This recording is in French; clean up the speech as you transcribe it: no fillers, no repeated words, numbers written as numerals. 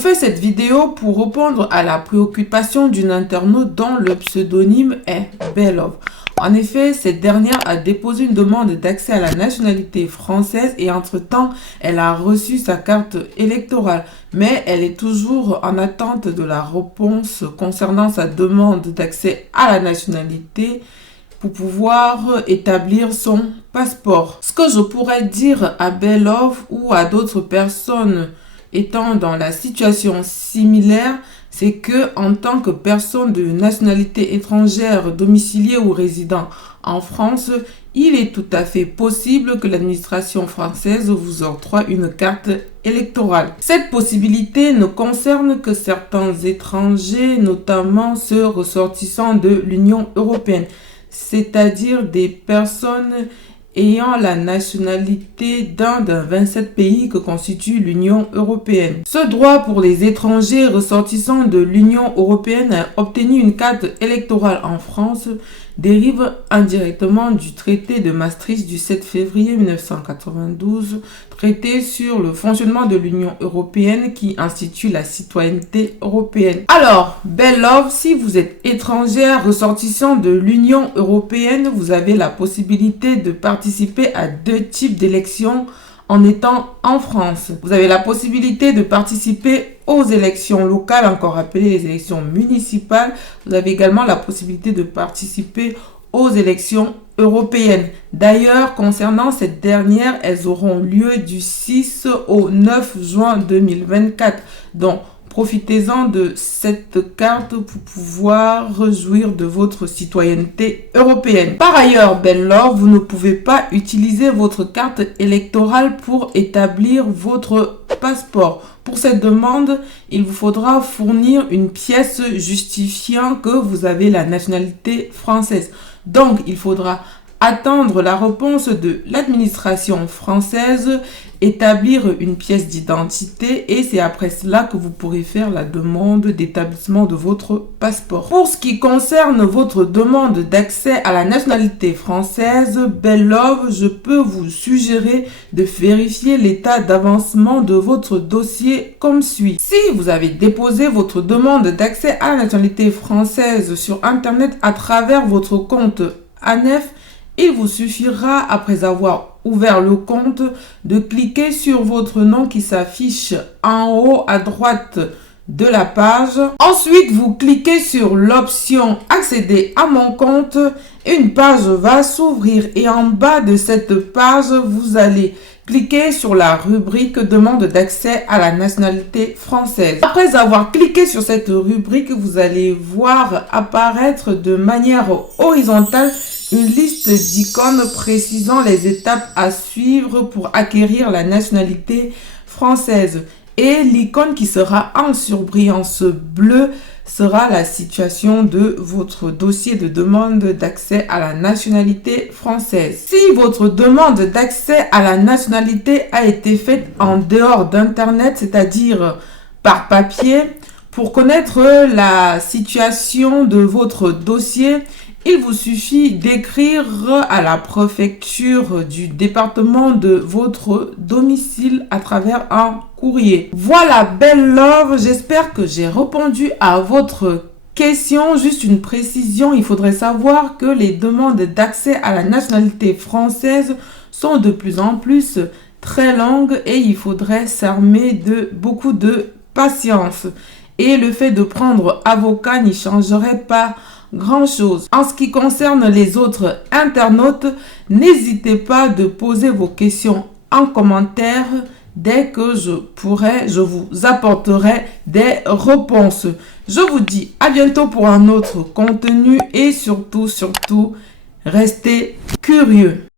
fais cette vidéo pour répondre à la préoccupation d'une internaute dont le pseudonyme est Bellove. En effet, cette dernière a déposé une demande d'accès à la nationalité française et entre-temps, elle a reçu sa carte électorale. Mais elle est toujours en attente de la réponse concernant sa demande d'accès à la nationalité pour pouvoir établir son passeport. Ce que je pourrais dire à Bellove ou à d'autres personnes étant dans la situation similaire, c'est que en tant que personne de nationalité étrangère domiciliée ou résidant en France, il est tout à fait possible que l'administration française vous octroie une carte électorale. Cette possibilité ne concerne que certains étrangers, notamment ceux ressortissants de l'Union européenne, c'est-à-dire des personnes ayant la nationalité d'un des 27 pays que constitue l'Union européenne. Ce droit pour les étrangers ressortissants de l'Union européenne à obtenir une carte électorale en France dérive indirectement du traité de Maastricht du 7 février 1992, traité sur le fonctionnement de l'Union européenne qui institue la citoyenneté européenne. Alors, Bellove, si vous êtes étrangère ressortissant de l'Union européenne, vous avez la possibilité de participer à deux types d'élections en étant en France. Vous avez la possibilité de participer aux élections locales, encore appelées les élections municipales. Vous avez également la possibilité de participer aux élections européennes. D'ailleurs, concernant cette dernière, elles auront lieu du 6 au 9 juin 2024. Donc, profitez-en de cette carte pour pouvoir jouir de votre citoyenneté européenne. Par ailleurs, Bellove, vous ne pouvez pas utiliser votre carte électorale pour établir votre passeport. Pour cette demande, il vous faudra fournir une pièce justifiant que vous avez la nationalité française. Donc, il faudra attendre la réponse de l'administration française, établir une pièce d'identité et c'est après cela que vous pourrez faire la demande d'établissement de votre passeport. Pour ce qui concerne votre demande d'accès à la nationalité française, Bellove, je peux vous suggérer de vérifier l'état d'avancement de votre dossier comme suit. Si vous avez déposé votre demande d'accès à la nationalité française sur Internet à travers votre compte ANEF, il vous suffira, après avoir ouvert le compte, de cliquer sur votre nom qui s'affiche en haut à droite de la page. Ensuite, vous cliquez sur l'option « Accéder à mon compte ». Une page va s'ouvrir et en bas de cette page, vous allez cliquez sur la rubrique demande d'accès à la nationalité française. Après avoir cliqué sur cette rubrique, vous allez voir apparaître de manière horizontale une liste d'icônes précisant les étapes à suivre pour acquérir la nationalité française. Et l'icône qui sera en surbrillance bleue sera la situation de votre dossier de demande d'accès à la nationalité française. Si votre demande d'accès à la nationalité a été faite en dehors d'Internet, c'est-à-dire par papier, pour connaître la situation de votre dossier, il vous suffit d'écrire à la préfecture du département de votre domicile à travers un courrier. Voilà Bellove, j'espère que j'ai répondu à votre question. Juste une précision, il faudrait savoir que les demandes d'accès à la nationalité française sont de plus en plus très longues et il faudrait s'armer de beaucoup de patience. Et le fait de prendre avocat n'y changerait pas grand-chose. En ce qui concerne les autres internautes, n'hésitez pas de poser vos questions en commentaire. Dès que je pourrai, je vous apporterai des réponses. Je vous dis à bientôt pour un autre contenu et surtout, restez curieux.